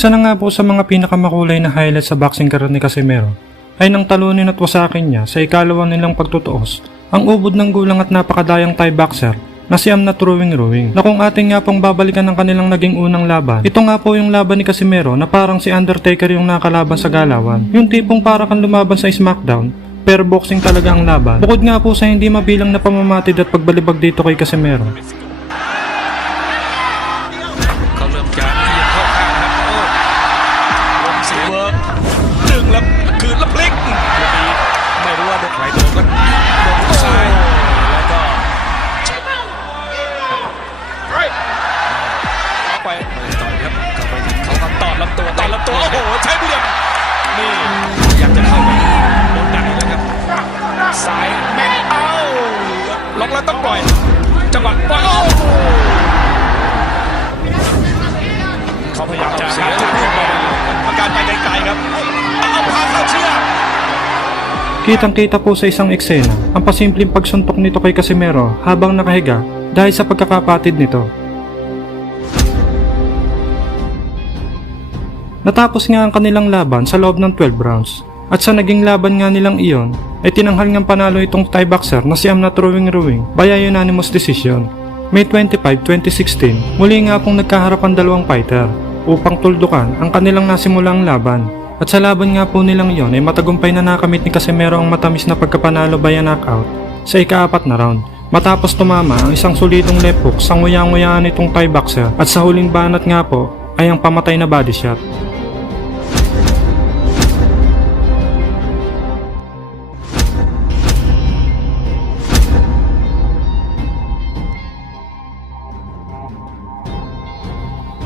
Isa na nga po sa mga pinakamakulay na highlight sa boxing career ni Casimero ay nang talunin at wasakin niya sa ikalawang nilang pagtutuos ang ubod ng gulang at napakadayang Thai boxer na si Amnat Ruwing na kung ating nga pong babalikan ng kanilang naging unang laban. Ito nga po yung laban ni Casimero na parang si Undertaker yung nakalaban sa galawan. Yung tipong para kang lumaban sa SmackDown pero boxing talaga ang laban. Bukod nga po sa hindi mabilang na pamamatid at pagbalibag dito kay Casimero,ต่อลำตัวโอ้โหใช้เหลี่ยมนี่อยากจะเข้าไปโดนดักแล้วครับซ้ายแม่เอ้าล็อกแล้วต้องปล่อยจังหวะปล่อยเขาพยายามจะหาจุดร่วมอาการไปไกลๆครับเอาพาเข้าเชือก kitang-kita po sa isang eksena ang pasimpleng pagsuntok nito kay Casimero habang nakahiga dahil sa pagkakapatid nito. Natapos nga ang kanilang laban sa loob ng 12 rounds at sa naging laban nga nilang iyon ay tinanghal ngang panalo itong Thai boxer na si Amnat Ruwing via unanimous decision. May 25, 2016, muli nga pong nagkaharap ang dalawang fighter upang tuldukan ang kanilang nasimulang laban. At sa laban nga po nilang iyon ay matagumpay na nakamit ni Casimero ang matamis na pagkapanalo via knockout sa ika-4 na round. Matapos tumama ang isang solidong left hook sa nguyang-nguyaan nitong Thai boxer at sa huling banat nga po ay ang pamatay na body shot.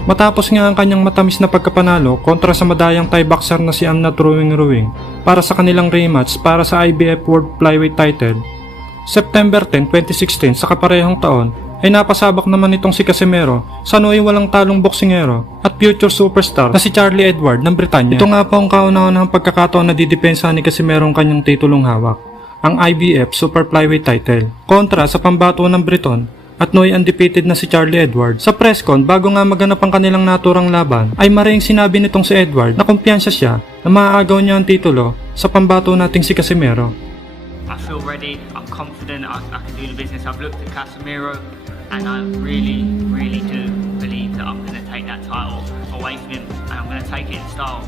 Matapos nga ang kanyang matamis na pagkapanalo kontra sa madayang Thai boxer na si Amnat Ruwing para sa kanilang rematch para sa IBF World Flyweight title, September 10, 2016 sa kaparehong taon ay napasabak naman itong si Casimero sa nooy walang talong boksingero at future superstar na si Charlie Edward ng Britanya. Ito nga po ang kauna-unahang pagkakataon na didepensa ni Casimero ang kanyang titulong hawak, ang IBF Super Flyweight title, kontra sa pambato ng Briton at nooy undefeated na si Charlie Edward. Sa press con bago nga maganap ang kanilang naturang laban ay maring sinabi nitong si Edward na kumpiyansa siya na maaagaw niya ang titulo sa pambato nating si Casimero. I feel ready, I'm confident I can do the business. I've looked at Casimero and I really do believe that I'm going to take that title away from him and I'm going to take it in style.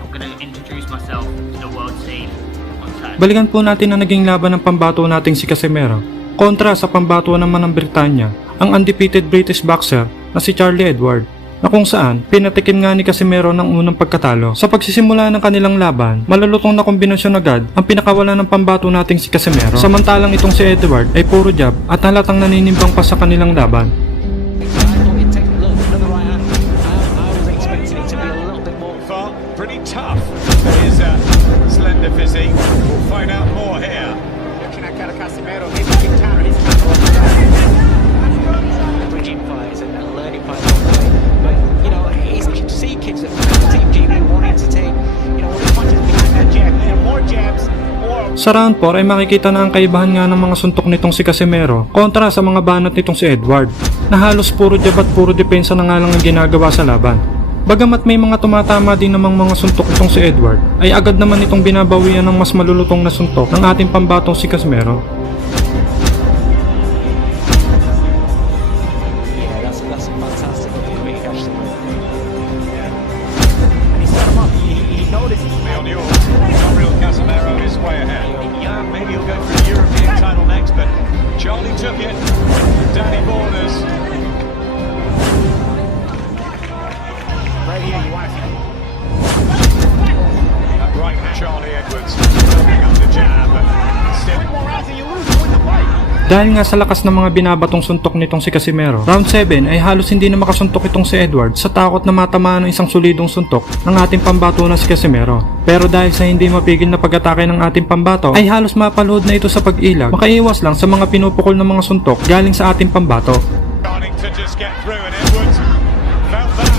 I'm going to introduce myself to the world scene on Saturday. Balikan po natin ang naging laban ng pambato nating si Casimero kontra sa pambato naman ng Britanya, ang undefeated British boxer na si Charlie Edward, na kung saan pinatikim nga ni Casimero ng unang pagkatalo. Sa pagsisimula ng kanilang laban, malulutong na kombinasyon agad ang pinakawala ng pambato nating si Casimero. Samantalang itong si Edward ay puro jab at halatang naninimbang pa sa kanilang laban. Pretty tough. His slender physique. We'll find out more here. Looking at Casimero, maybe he can counter his bridging fires and learning fires on the way. But you know, he's see kids at Team GB wanting to take, you know, the punches behind that jab, either more jabs or. Sa round 4 ay makikita na ang kaibahan nga ng mga suntok nitong si Casimero kontra sa mga banat nitong si Edward, na halos puro jab at puro depensa na nga lang ang ginagawa sa laban. Bagamat may mga tumatama din namang mga suntok itong si Edward, ay agad naman itong binabawian ng mas malulutong na suntok ng ating pambatong si Casimero. Right here, you want to see that right from Charlie Edwards. Picking up the jab, but still. More rounds and you lose, you win the fight. Dahil nga sa lakas ng mga binabatong suntok nitong si Casimero, round 7 ay halos hindi na makasuntok itong si Edward sa takot na matamaan ng isang solidong suntok ng ating pambato na si Casimero. Pero dahil sa hindi mapigil na pag-atake ng ating pambato, ay halos mapaluhod na ito sa pag-ilag, makaiwas lang sa mga pinupukol ng mga suntok galing sa ating pambato. Starting to just get through and Edwards felt that.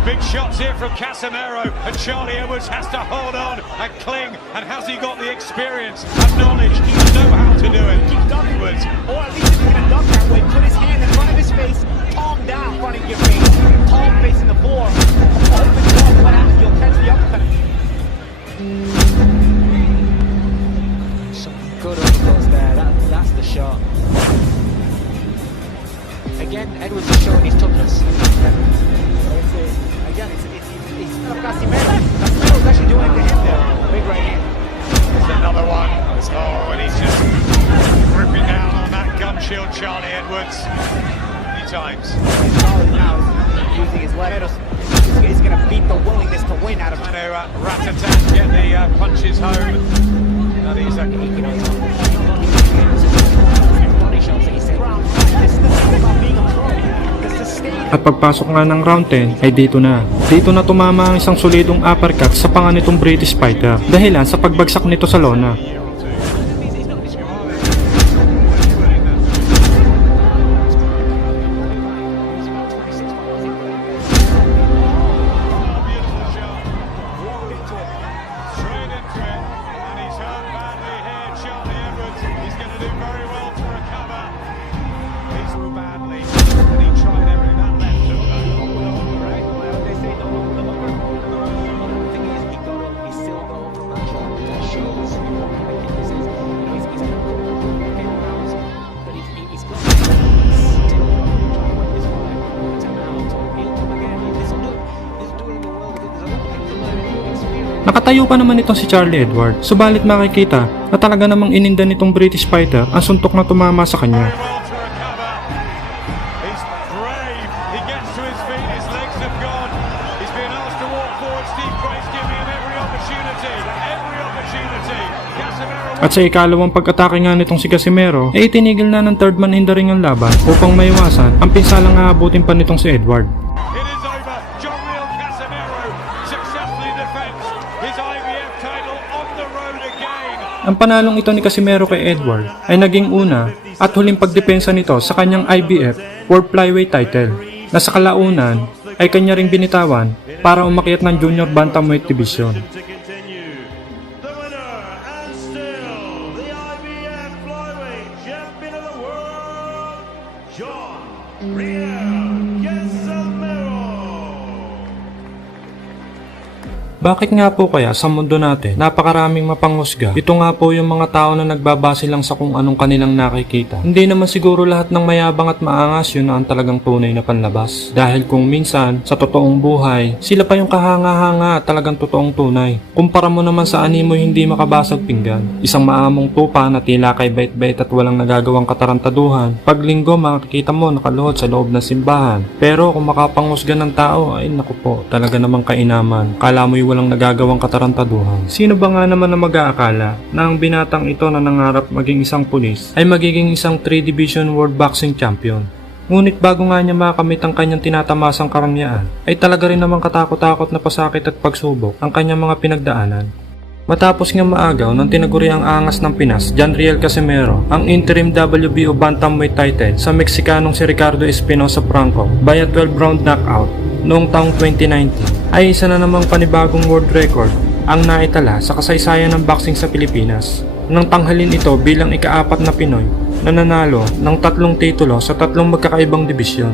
Big shots here from Casimero, and Charlie Edwards has to hold on and cling. And has he got the experience and knowledge? He know how to do it. Keep Edwards, or at least if he's going to duck that way, put his hand in front of his face, palm down in front of your face. palm facing the floor. Open door, what happens? You'll catch the uppercut. Some good overclose there. That's the shot. Again, Edwards is showing his toughness. Again, it's Casimero. Casimero's actually doing it to him there. Big right hand. There's another one. Oh, and he's just gripping down on that gum shield, Charlie Edwards. Many times. Charlie now is using his legs. He's going to beat the willingness to win out of him. Trying to rat-a-tat, get the punches home. And he's Body shots that he said, round five. This is the thing about being a pro. The sustain. At pagpasok nga ng round 10 ay dito na. Dito na tumama ang isang solidong uppercut sa panga nitong British fighter dahilan sa pagbagsak nito sa lona. Nakatayo pa naman itong si Charlie Edwards, subalit makikita na talaga namang ininda nitong British fighter ang suntok na tumama sa kanya. well to recover. He's brave. He gets to his feet. His legs have gone. He's been asked to walk forward. Steve Grace giving him every opportunity. Every opportunity. Casimero. At sa ikalawang pag-atake nga nitong si Casimero, ay itinigil na ng third man in the ring ang laban upang maiwasan ang pinsalang aabutin pa nitong si Edward. It is over. John Real Casimero successfully defends his IBF title on the road again. Ang panalong ito ni Casimero kay Edward ay naging una at huling pagdepensa nito sa kanyang IBF World Flyweight title na sa kalaunan ay kanya ring binitawan para umakyat ng Junior Bantamweight Division. To continue, the winner and still the IBF Flyweight Champion of the World, John Riel Casimero. Bakit nga po kaya sa mundo natin napakaraming mapanghusga? Ito nga po yung mga tao na nagbabase lang sa kung anong kanilang nakikita. Hindi naman siguro lahat ng mayabang at maangas yun na ang talagang tunay na panlabas. Dahil kung minsan, sa totoong buhay, sila pa yung kahanga-hanga at talagang totoong tunay. Kumpara mo naman sa animo hindi makabasag pinggan. Isang maamong tupa na tila kay bait-bait at walang nagagawang katarantaduhan. Pag linggo makikita mo nakaluhod sa loob ng simbahan. Pero kung makapanghusga ng tao, ay naku po, talaga namang kainaman. Kala mo'y walang nagagawang katarantaduhan. Sino ba nga naman na mag-aakala na ang binatang ito na nangarap maging isang pulis ay magiging isang 3-division World Boxing Champion? Ngunit bago nga niya makamit ang kanyang tinatamasang karangyaan, ay talaga rin namang katakot-takot na pasakit at pagsubok ang kanyang mga pinagdaanan. Matapos nga maagaw ng tinaguri ang angas ng Pinas, John Riel Casimero, ang interim WBO Bantamweight title sa Meksikanong si Ricardo Espinosa Franco by a 12-round knockout noong taong 2019, ay isa na namang panibagong world record ang naitala sa kasaysayan ng boxing sa Pilipinas. Nang tanghalin ito bilang ika-4 na Pinoy na nanalo ng 3 titulo sa 3 magkakaibang dibisyon.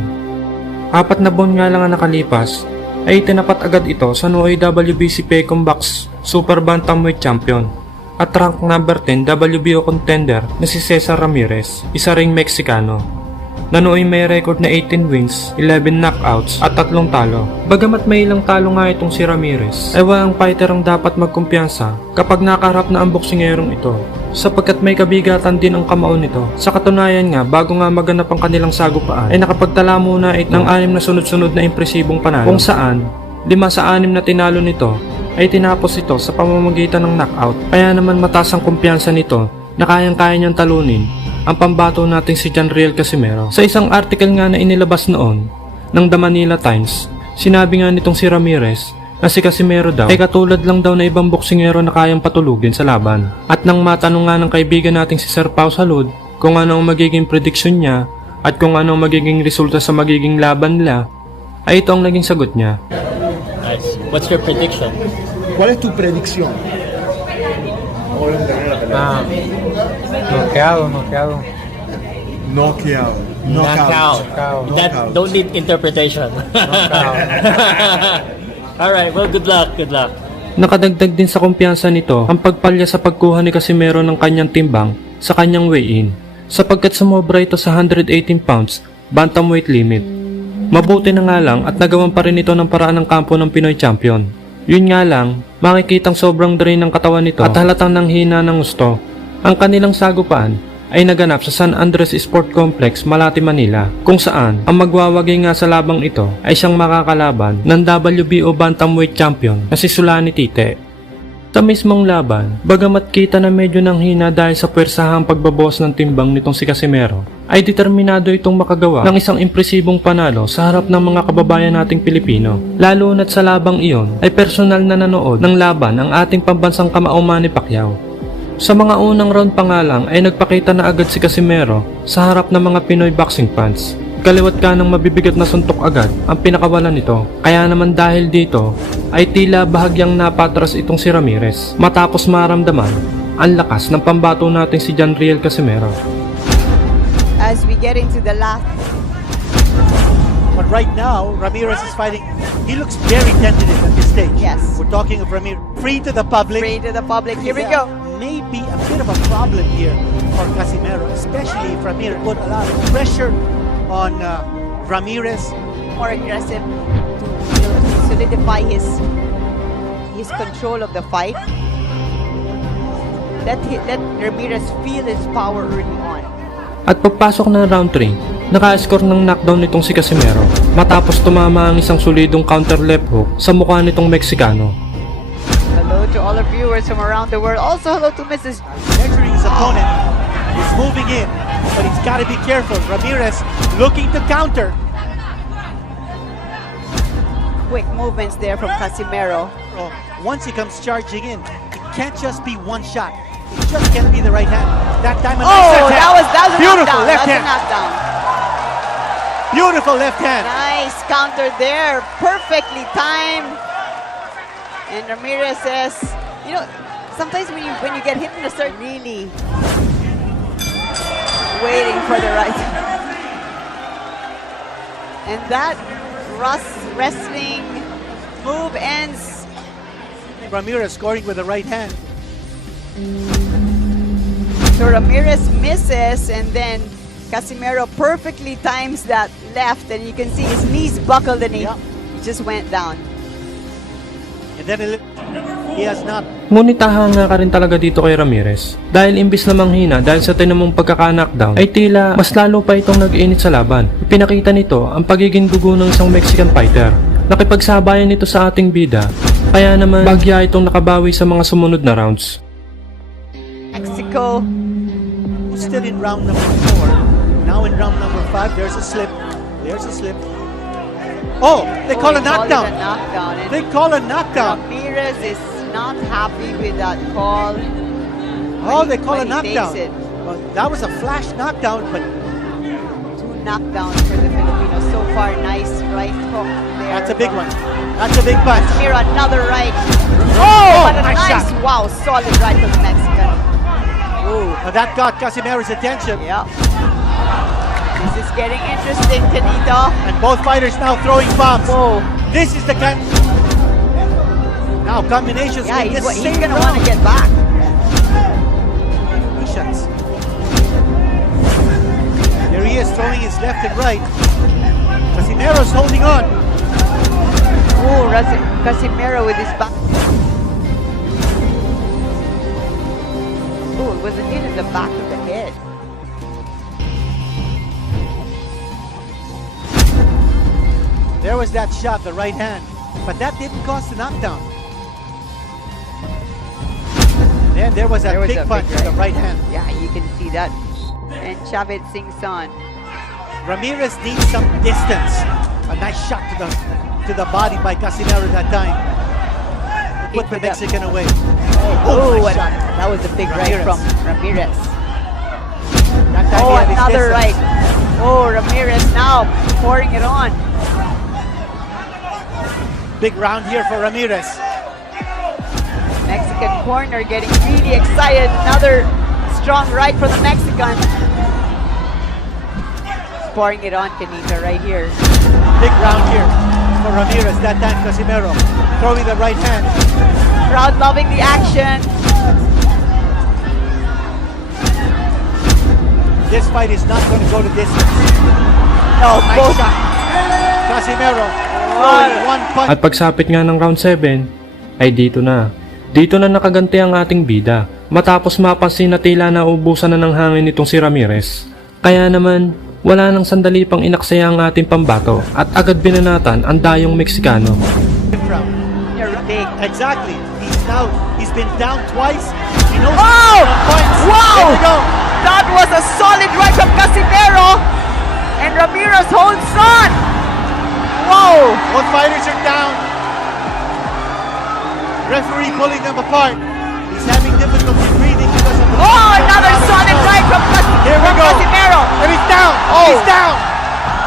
4 na buwan nga lang ang nakalipas, ay tinapat agad ito sa Nooy WBC Pecom Box Super Bantamweight Champion at rank number 10 WBO contender na si Cesar Ramirez, isa ring Meksikano. Na nooy may record na 18 wins, 11 knockouts at 3 talo. Bagamat may ilang talo nga itong si Ramirez, ay walang fighter ang dapat magkumpiyansa kapag nakaharap na ang boksingerong ito, sapagkat may kabigatan din ang kamao nito. Sa katunayan nga, bago nga maganap ang kanilang sagupaan, ay nakapagtala muna ito ng 6 na sunod-sunod na impresibong panalo, kung saan 5 sa 6 na tinalo nito ay tinapos ito sa pamamagitan ng knockout. Kaya naman mataas ang kumpiyansa nito na kayang-kaya niyang talunin ang pambato nating si John Riel Casimero. Sa isang article nga na inilabas noon ng The Manila Times, sinabi nga nitong si Ramirez na si Casimero daw ay katulad lang daw na ibang boksingero na kayang patulugin sa laban. At nang matanong nga ng kaibigan nating si Sir Pao Salud kung ano ang magiging prediction niya at kung ano ang magiging resulta sa magiging laban nila, ay ito ang naging sagot niya. Nice. What's your prediction? ¿Cuál es tu predicción? Noqueado. Knockout. That don't need interpretation. All right. Well, good luck. Good luck. Nakadagdag din sa kumpiyansa nito ang pagpalya sa pagkuha ni Casimero ng kanyang timbang sa kanyang weigh-in sapagkat sumobra ito sa 118 pounds bantamweight limit. Mabuti na nga lang at nagawan pa rin ito ng paraan ng kampo ng Pinoy champion. Yun nga lang, makikitang sobrang drain ng katawan nito at halatang nanghina ng gusto. Ang kanilang sagupaan ay naganap sa San Andres Sport Complex, Malate, Manila, kung saan ang magwawagi nga sa labang ito ay siyang makakalaban ng WBO Bantamweight Champion na si Sulani Tite. Sa mismong laban, bagamat kita na medyo nanghina dahil sa pwersahang pagbabawas ng timbang nitong si Casimero, ay determinado itong makagawa ng isang impresibong panalo sa harap ng mga kababayan nating Pilipino. Lalo na't sa labang iyon ay personal na nanood ng laban ang ating pambansang kamao Manny Pacquiao. Sa mga unang round pa nga lang ay nagpakita na agad si Casimero sa harap ng mga Pinoy boxing fans. Kaliwat ka ng mabibigat na suntok agad ang pinakawalan nito. Kaya naman dahil dito ay tila bahagyang napatras itong si Ramirez matapos maramdaman ang lakas ng pambato natin si Janriel Casimero. As we get into the last, But right now, Ramirez is fighting. He looks very tentative at this stage. Yes. We're talking of Ramirez. Free to the public. free to the public. Here we Yeah, go. Maybe a bit of a problem here for Casimero, especially if Ramirez put a lot of pressure on Ramirez. More aggressive to solidify his control of the fight. Let Ramirez feel his power early on. At pagpasok ng round 3, naka-score ng knockdown nitong si Casimero matapos tumama ang isang solidong counter left hook sa mukha nitong Meksikano. Hello to all our viewers from around the world. Also hello to Mrs. Measuring his opponent. He's moving in, but he's got to be careful. Ramirez looking to counter. Quick movements there from Casimero. Oh, once he comes charging in, it can't just be one shot. It just can't be the right hand. That time, a nice Oh, left that hand. was a Beautiful knockdown. left That's hand. a knockdown. Beautiful left hand. Nice counter there, perfectly timed. And Ramirez says, you know, sometimes when you get hit in the start, really waiting for the right. And that wrestling move ends. Ramirez scoring with the right hand. So Ramirez misses, and then Casimero perfectly times that left, and you can see his knees buckled and he just went down. And then he has not. Ngunit tahanga ka rin talaga dito kay Ramirez dahil imbis na manghina dahil sa tinamong pagkaka-knockdown ay tila mas lalo pa itong nag-init sa laban. Ipinakita nito ang pagiging dugo ng isang Mexican fighter. Nakipagsabayan nito sa ating bida kaya naman bagya itong nakabawi sa mga sumunod na rounds. Mexico. Still in round number 4. Now in round number 5, there's a slip. There's a slip. Oh, they call a knockdown. And They call a knockdown. Ramirez is not happy with that call. Oh, they call a But he knockdown. takes it. Well, that was a flash knockdown, but 2 knockdowns for the Filipinos so far. Nice right hook there. that's a big one. That's a big punch. Here another right. Oh, What a nice nice, shot. wow, solid right from the Mexican. Ooh, now that got Casimero's attention. Yep. This is getting interesting, Tanito. And both fighters now throwing bombs. Whoa. This is the kind. Now combinations Yeah, in he's this same gonna want to round. get back. He shots. There he is throwing his left and right. Casimero's holding on. Ooh, Casimero with his back. Ooh, it was a hit in the back of the head. There was that shot, the right hand. But that didn't cause the knockdown. Then there was that There was big a punch big with the right hand. Yeah, you can see that. And Chavez sings on. Ramirez needs some distance. A nice shot to the body by Casimero that time. Put the Mexican away. Oh, nice and shot. that was a big right Ramirez. from Ramirez. That time Oh, he had his another distance. right. Oh, Ramirez now pouring it on. Big round here for Ramirez. Mexican corner getting really excited. Another strong right from the Mexican. pouring it on Kenita right here. Big round here for Ramirez. That time Casimero throwing the right hand. Crowd loving the action. This fight is not going to go to distance. No, Nice both. shot. Casimero throwing one punch. At pagsapit nga ng round 7, ay dito na. Dito na nakaganti ang ating bida. Matapos mapansin na tila naubusan na ng hangin itong si Ramirez. Kaya naman, wala nang sandali pang inaksaya ang ating pambato at agad binanatan ang dayong Meksikano. You're big. Exactly. He's been down twice. He knows Oh! points. Wow! There we go. That was a solid right from Casimero. And Ramirez holds on. Whoa! Both fighters are down. Referee pulling them apart. He's having difficulty breathing because of the... Oh, another solid right from Here we go. Casimero. And he's down. Oh. He's down.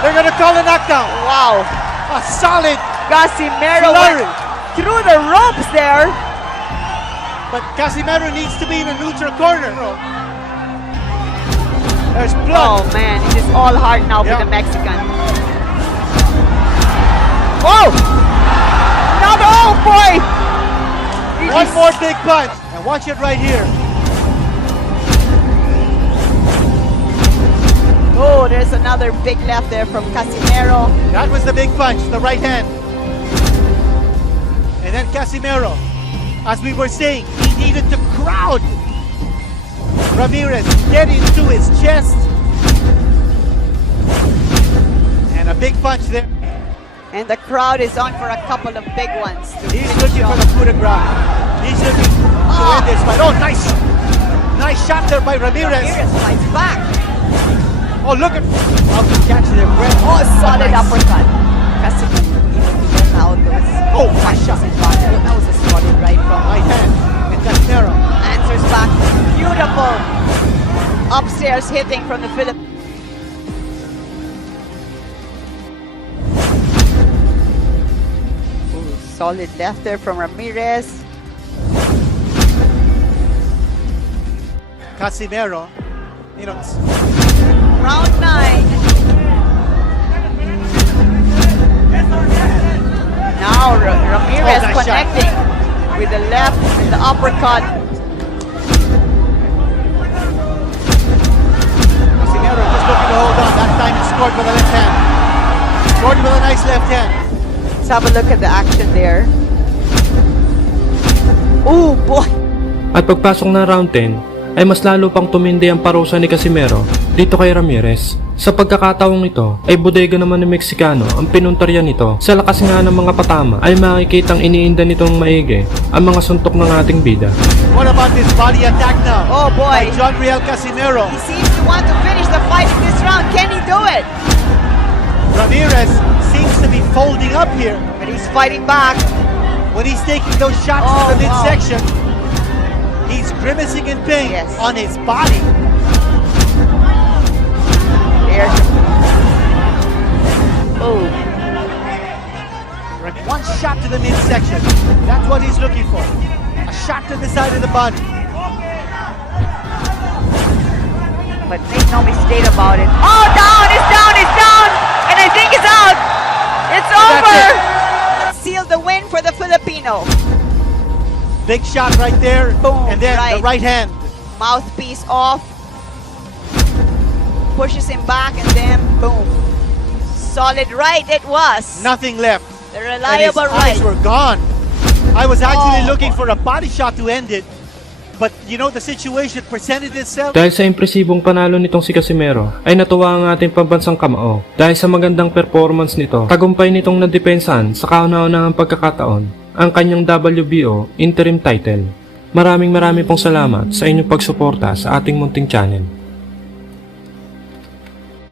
They're going to call a knockdown. Wow. A solid Casimero flurry. went through the ropes there. But Casimero needs to be in a neutral corner. There's blood. Oh man, it is all heart now Yeah. for the Mexican. Oh! Another, oh boy! It One is- more big punch. And watch it right here. Oh, there's another big left there from Casimero. That was the big punch, the right hand. And then Casimero, as we were saying, he needed to crowd Ramirez, get into his chest. And a big punch there. And the crowd is on for a couple of big ones. to He's finish looking for off. the coup de grace. He's looking to win this fight. Oh, nice! Nice shot there by Ramirez. Ramirez fights back. Oh, look at how he catch their breath. Oh, solid Nice. uppercut. Casimero able to get out those Oh, nice shot. punches and punches. That was a solid right from Right hand. And Casimero. Answers back. Beautiful. Upstairs hitting from the Philippines. Solid left there from Ramirez. Casimero. You know, Round 9. Now Ramirez Oh, nice shot. connecting with the left and the uppercut. Casimero just looking to hold on. That time he scored with a left hand. Scored with a nice left hand. Let's have a look at the action there. Oh boy! At pagpasok ng round 10, ay mas lalo pang tumindi ang parusa ni Casimero dito kay Ramirez. Sa pagkakataong ito ay bodega naman ng Meksikano ang pinuntarya nito. Sa lakas nga ng mga patama ay makikitang iniinda nitong maigi ang mga suntok ng ating bida. What about this body attack now? Oh boy! By John Riel Casimero. He seems to want to finish the fight in this round. Can he do it? Ramirez seems to be folding up here But he's fighting back. when he's taking those shots Oh, to the wow. midsection. He's grimacing in pain Yes. on his body. There's oh, One shot to the midsection. That's what he's looking for. A shot to the side of the body. but make no mistake about it. Oh, down! It's down! It's down! And I think it's out. It's over. Seal the win for the Filipino. Big shot right there. Boom, And then the right hand. Mouthpiece off. Pushes him back and then boom. Solid right it was. Nothing left. The And his reliable eyes right. were gone. I was actually Oh. looking for a body shot to end it. But you know, the situation presented itself. Dahil sa impresibong panalo nitong si Casimero ay natuwa ang ating pambansang kamao. Dahil sa magandang performance nito, tagumpay nitong nadepensahan sa kauna-unahang pagkakataon ang kanyang WBO interim title. Maraming pong salamat sa inyong pagsuporta sa ating munting channel.